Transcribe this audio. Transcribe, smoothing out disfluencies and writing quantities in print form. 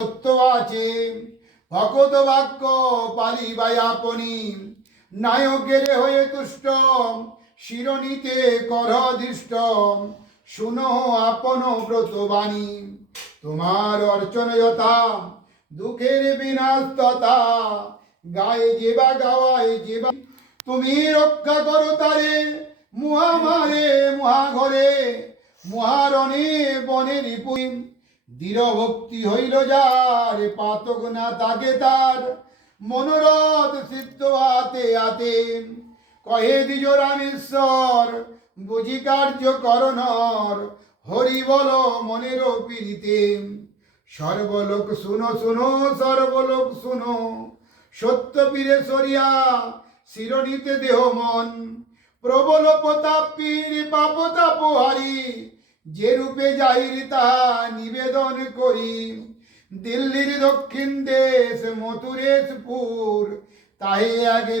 সত্য আছে ভকত বাক্য পালিবাই আপনি নায়কের হয়ে তুষ্ট শিরোনিতে কর দৃষ্ট শুনো আপন ব্রতবাণী তোমার অর্চন যথা দুঃখের বিনাশ তথা গায়ে যেবা গাওয়ায় যেবা তুমি রক্ষা করো তারে মুহামারে মুহাঘরে মুহারণে বনের পুই দৃঢ় ভক্তি হইল যার পাতক না তাকে তার মনোরথ সিদ্ধ হাতে হাতে কহে দ্বিজ রামেশ্বর বুঝি কার্য করণর হরি বল মনের পীড়িতে সর্বলোক শুনো শুনো সর্বলোক শুনো সত্য পীরে সরিয়া শিরোনিতে দেহ মন প্রবল প্রতাপ পীর পাপতাপহারি যে রূপে যাইর তাহা নিবেদন করি দিল্লির দক্ষিণ দেশ মথুরেশপুর তাহে আগে